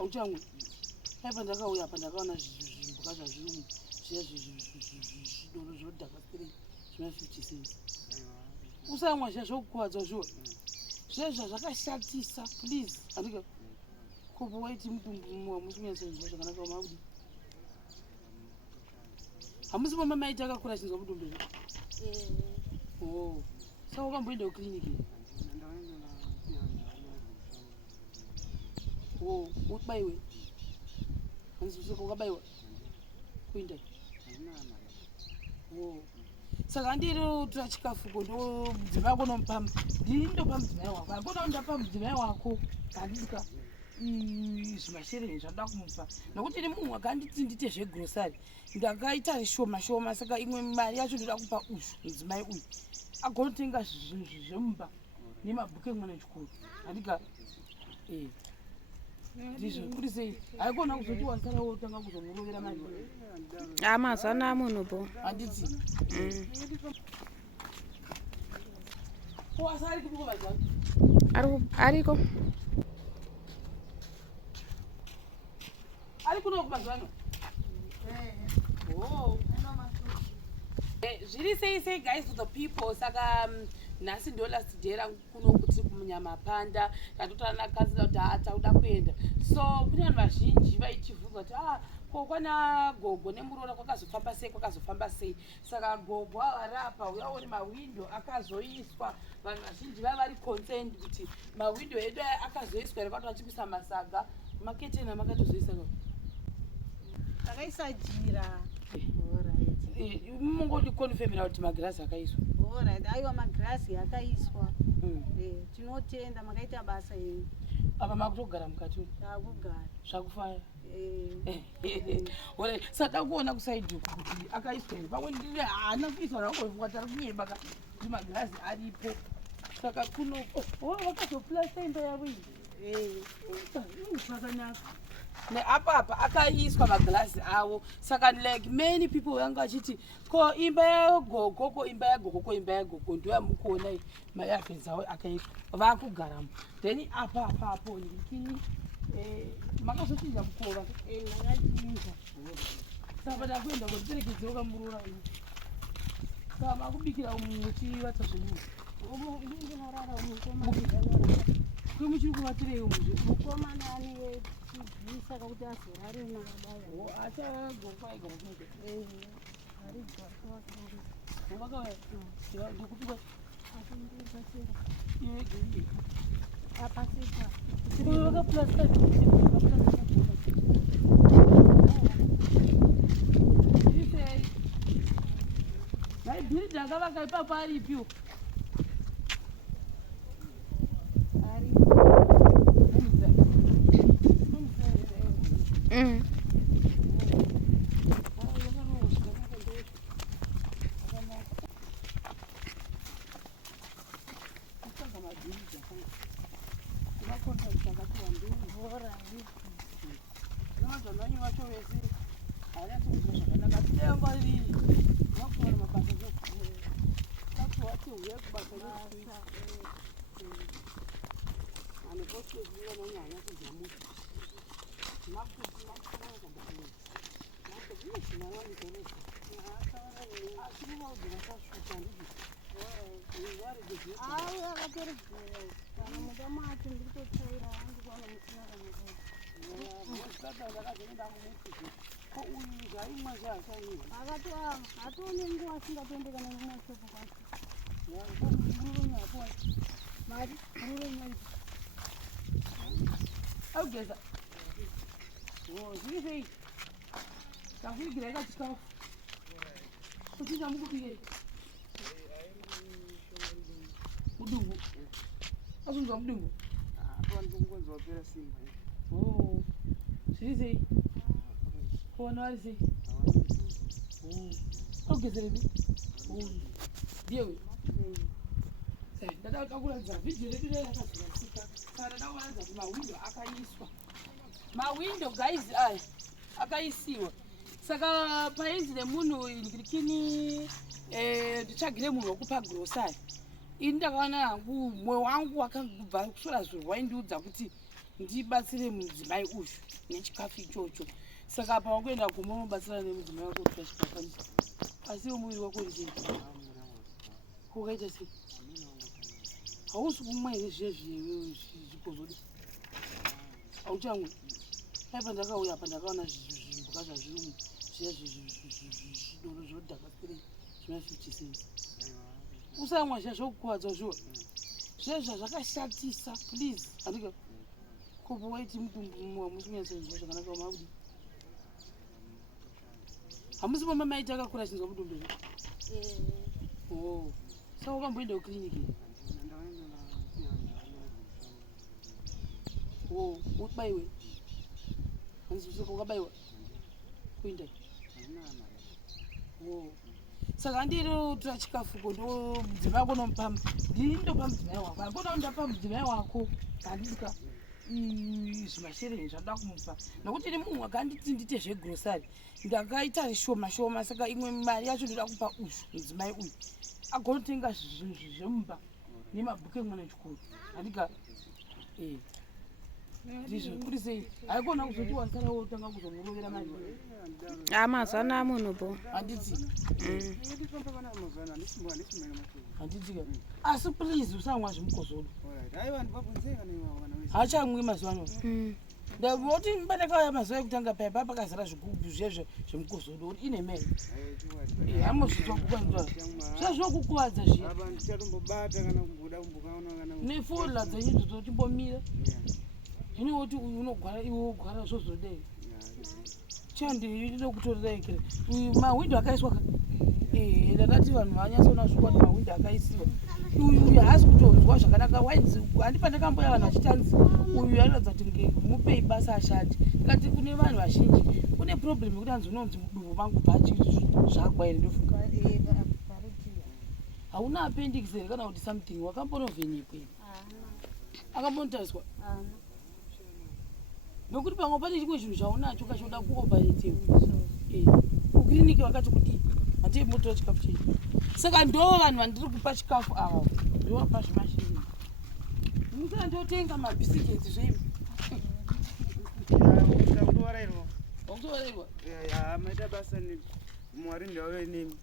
auchangu paipa ndakauya apa ndakaona zvimbuka zvazvirumu zviya zvidoro zvinodhaka straight zvina 50 cents usamwa zviya zvokukuwadza zvo zvezva zvakashatisa please andika kopo waiti mutumbu wamusinyatsonzwa zvakanaka wamaudi hamusi mama maita akakura achinzwa mutumbu oh saka ukamboendawo kiriniki oh ubaiwe hanzvisoko ukabayiwa kuinda oh saka ndiri utora chikafuko ndo mudzimai wako nomupa ndindopa mudzimai wako ambona ndapa mudzimai wako handisika zvimashereni zvandoda kumupa nokuti ine munhu wakanditi ndite zvegrosari ndakaita shoma shoma saka imwe mari yacho ndoda kupa uyu mudzimai uyu agonotenga zvemumba nemabhuku emwana chikuru handika ndizvo kuri sei haikona kuzoti wasara wotanga kuzomurovera mari amazana munhu bo handiti asari kubukova zvako ariko ari kuno kumazano zviri sei guys to the people saka nhasi ndo last day rangu kuno kuti kumunyamapanda ndatotora nakazi kuti tauda kuenda so kune vanhu vazhinji vaichivhunza kuti ko kwana gogo nemuroora kwakazofamba sei saka gogo avarapa uyaone mawindo akazoiswa vanhu vazhinji vava vari concerned kuti mawindo edu akazoiswa ere kwati vachipisa masaga maketena makatozoisa takaisa jira mungoti konifemera kuti magirazi akaiswa aiwa magirazi akaiswa tinotenda makaita basa yenyu apa makutogara mukati takugara zvakufaya sada kuona kusaidhuku kuti akaiswa ere pamwe ndiri haana kuiswa rakoifuka tari kunyeba kuti magirazi aripo saka kuno vakazoplasta imba yavo iyi zvakanaka neapapa akaiswa magirazi avo saka like many people vanga vachiti ko imba yagogo ndo yamukuona mayafenzawo akaiswa vakugaramo then apapapo ndikini makazochinja mukova makachinja saka pada kuenda koperekedzewo kamuroora ino saka makubikira muchivata zvenyu muchiri kuvatirei mukomana ane saka kuti azorari nakadai achagopaigara ndokupika apasika vakaplasta maibhiridi anga vakaipapo aripiwo hatione nguva asingatoendekana nemashopo kwasi mari augeza zviri sei takuigira ikachikafu uchinja mukubike mudumbu azunzwa mudumbu zviri sei kuona vari sei augezerei ndiyewe ndada kakuratidza vhidhiyo redu rerakazorasika saka ndada kuratidza kuti mawindo akaiswa mawindo guys aya akaisiwa saka painzi nemunhu ndikini nditsvagire munhu wekupa grosari ini ndakaona hangu mwoyo wangu wakabva kusora zvorwa indiudza kuti ndibatsire mudzimai uyu nechikafu ichocho. Saka apa wakuenda kumba unobatsira nemudzimai wako kuti chikafu asi muviri wako uri chii? Ukaita sei? Hausi kumwa here zvikozodi? Hauchamwi? Ai pandakauya apa ndakaona zvimbuka zvazviri zviya zvidoro zvinodhaka zvina 50 cents. Usamwa zviya zvokukuvadza zviwa. Zvezva zvakashatisa, please. Andika kupo waiti mutumbu wamusinyatsonzwa zvakanaka wamabudi. Hamusi mama maita akakura achinzwa mutumbu here? Oh. Saka wakamboendawo kiriniki? Oh, ubaiwe? Hanziseka ukabayiwa? Kuenda? Oh. Saka ndinotora chikafuko ndo mudzimai wako nomupa ndindopa mudzimai wako. Ambona ndapa mudzimai wako handisika zvimashereni zvanoda kumupa. Nokuti ine munhu wakanditi ndite zvegrosari. Ndakaita shoma saka imwe mari yacho ndoda kupa uyu mudzimai uyu. Agonotenga zvemumba nemabhuku emwana chikuru. Handika ndizvo kuri sei? Haikona kuzoti wasara wotanga kuzomurovera mari. Amazana munhu bo. Handiti. Handitika. Asi please usamwa zvimukozodo. Hachamwi mazuva ano. Ndavoti mbanakauya mazuva ekutanga paipa pakazara zvigubhu zvezvo zvemukozodo ine meri. Hamuzvitwa kukwanza. Zvazvinokukuvadza zviya. Nefola dzenyu dzotimbomira. Zvino woti unogwara iwe wogwara zvozodei. Chandinoda kutorera ikere. Mahwindo akaiswa ndakati vanhu vanyatsona zvikwadi mahwindo akaisiwa. Uyu haasi kutonzwa zvakanaka wainzi handipa ndakamboya vanhu vachitanzi uyu anoratidza kuti mupei basa ashandi. Ngati kune vanhu vazhinji kune problem yekuti hanzi unonzi mudumbu vangu bhachi zvagwa here ndofunga. Hauna appendix here kana kuti something wakambonovhenekwa here? Akambonotariswa? Nokuti pamwe pane chimwe chinhu zvaunacho kachoda kuoperatewa. Kukiriniki vakati kuti handii motora chikafu chenyu. Saka ndo vanhu vandiri kupa chikafu ava ndovapa zvimashirini. Musana ndotenga mabhisiketi zveimi. Wakutovarayirwa? Maita basa mwari ndauye nemi.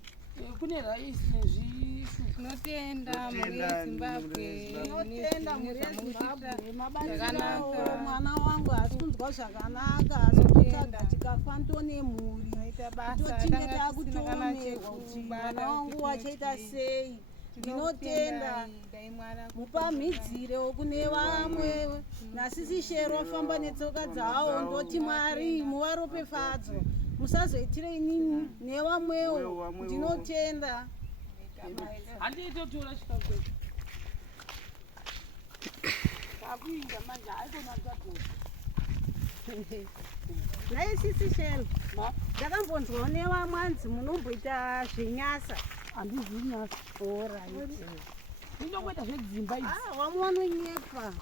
Kune raisi nezvishu. Notenda muri Zimbabwe. Notenda muri Zimbabwe. Mabasa mwana wangu asi kunzwa zvakanaka asi kutsvaga chikafu andone mhuri. Totinge takutomerwa kuti mwana wangu wachaita sei. Ndinotenda mupamhidzire kune vamwe nasisi shero famba netsoka dzawo ndoti Mwari muvarope fadzo. Musazoitire inini nevamwewo. Ndinotenda. Handitotora chikafu chedu. Takuinda manje haikona kutadzoka. Naisisi shelo. Ndakambonzwawo nevamwanzi munomboita zvenyasa. Handizivi nyasa. Alright. Ndinongoita zvedzimba idzi. Vamwe vanonyepa.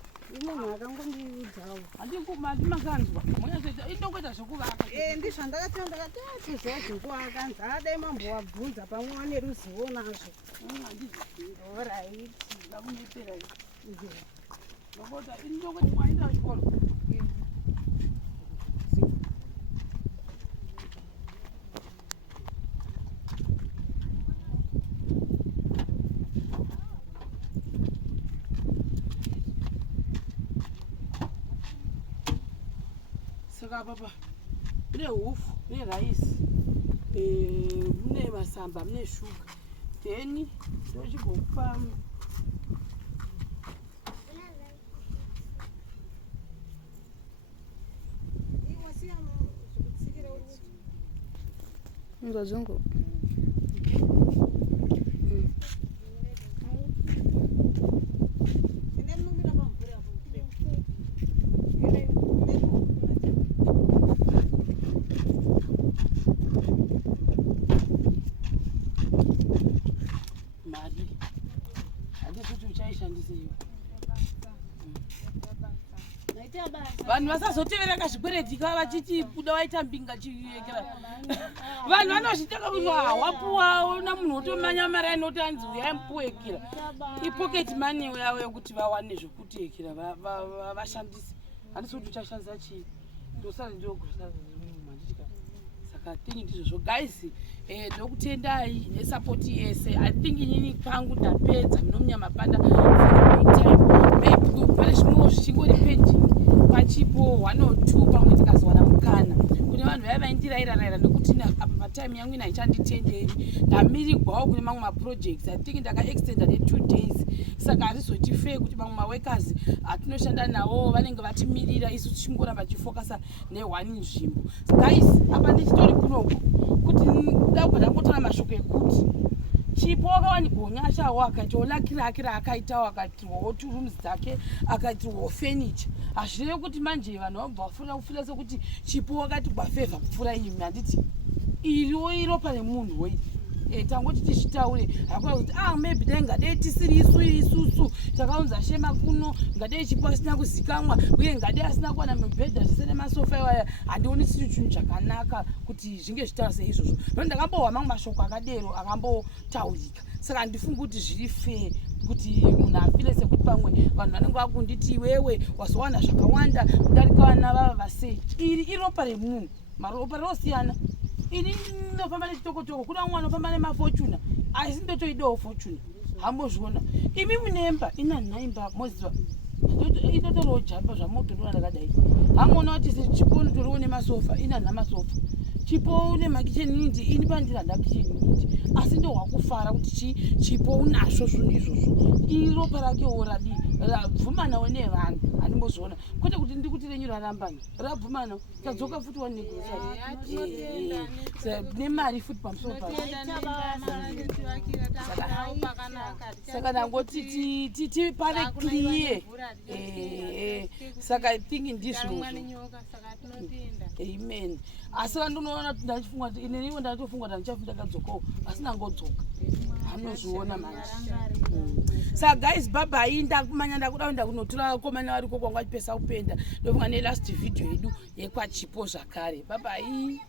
Munhu akangondiudzawo. Handimakanzwa. Munyazoita indongoita zvekuvaka. Ndizvandakatenda ndakati zvekuvaka nzadai mambovabvunza pamwe vane ruzivo nazvo. Alright. Ndakunetera izvo. Ndongota indongoita mwaenda chikoro. Saka papa mune hufu, mune raisi, mune masamba, mune shuga. Then ndochigokupa Ngozungu. mari. Handisi uchaishandisei. Vanhu vasazotevereka zvikwereti kava vachiti kuda waita mbinga chiyekera. Vanhu vanozvitaka kuti wapuwa namunhu wotomanya mari anoti anzi uyai mupuwekera. Ipocket money yavo yokuti vawane zvekutekera vashandise. handisi kuti uchashandisa chii ndosara ndiokusara manditika saka thingi ndizvozvo guys. Ndokutendai nesapoti yese. I think inini kwangu ndapedza munomunyamapanda for time. Maybe pane zvimwewo zvichingori pending pachipo 1 or 2 pamwe ndikazowana mukana. Kune vanhu vaya vaindirairaraira nekuti apa patime yangu ina haichanditenderi ndamirirwawo kune mamwe maprojects. I think ndakaextenda ne2 days saka harizotifei kuti mamwe maworkers atinoshanda nawo vanenge vatimirira isu tichingoramba tichifocusa ne1 nzvimbo. Guys, apa ndichitori kunoko kuti ndabva ndangotora mashoko ekuti chipo wakawanikwa nyashawo akaitawo lakira akaitawo akaitirwawo 2 rooms dzake akaitirwawo furniture. Hazvirevi kuti manje vanhu vabva vafuna kufira sekuti chipo wakati gwafevha kupfuura imi. Handiti iriwo iropa remunhu wei. Tangoti tichitaure hakuna kuti maybe dai ngadei tisiri isusu takaunza shema kuno ngadei chipo asina kuzikamwa uye ngadei asina kuwana mibhedha zvese nemasofa iwaya. Handioni chiri chinhu chakanaka kuti zvinge zvitaura seizvozvo. Noni ndakambohwa mamwe mashoko akadero akambotaurika saka handifungi kuti zviri fair kuti munhu afile sekuti pamwe vanhu vanenge vakunditi iwewe wazowana zvakawanda kudarika vana vava vasei. Iri iropa remunhu, maropa rinosiyana. Ini ndinofamba nechitokotoko kuna umwe anofamba nemafortuna asi ndotoidawo fortuna. Hambozviona imi munemba ina nhaimba moziva inotoriwo jamba zvamotoriwo ndakadai. Hamuona kuti chipo notoriwo nemasofa ina nhamasofa chipo une makicheni indi ini pandira ndakicheni indi asi ndo hwakufara kuti chipo unazvo zvinhu izvozvo. Iropa rakewo rabvumanawo nevanhu handimbozviona kwete kuti ndiri kuti renyu rarambana rabvumanawo tadzoka futi wanegosari nemari futi pamusoro pacho. Saka nangoti tipare clear. Saka I think ndizvozvo. Amen. Asi vandonoona kuti ndachifunga kuti ineniwo ndatofunga kuti ndichafunda kadzokawo asi nangodzoka hanozviona manje. Saka guys, bye ndakumanya ndakuda kunotora komana vari koko kwanga achipesa kupenda ndofunga nelast video yedu yekwachipo zvakare. Bye.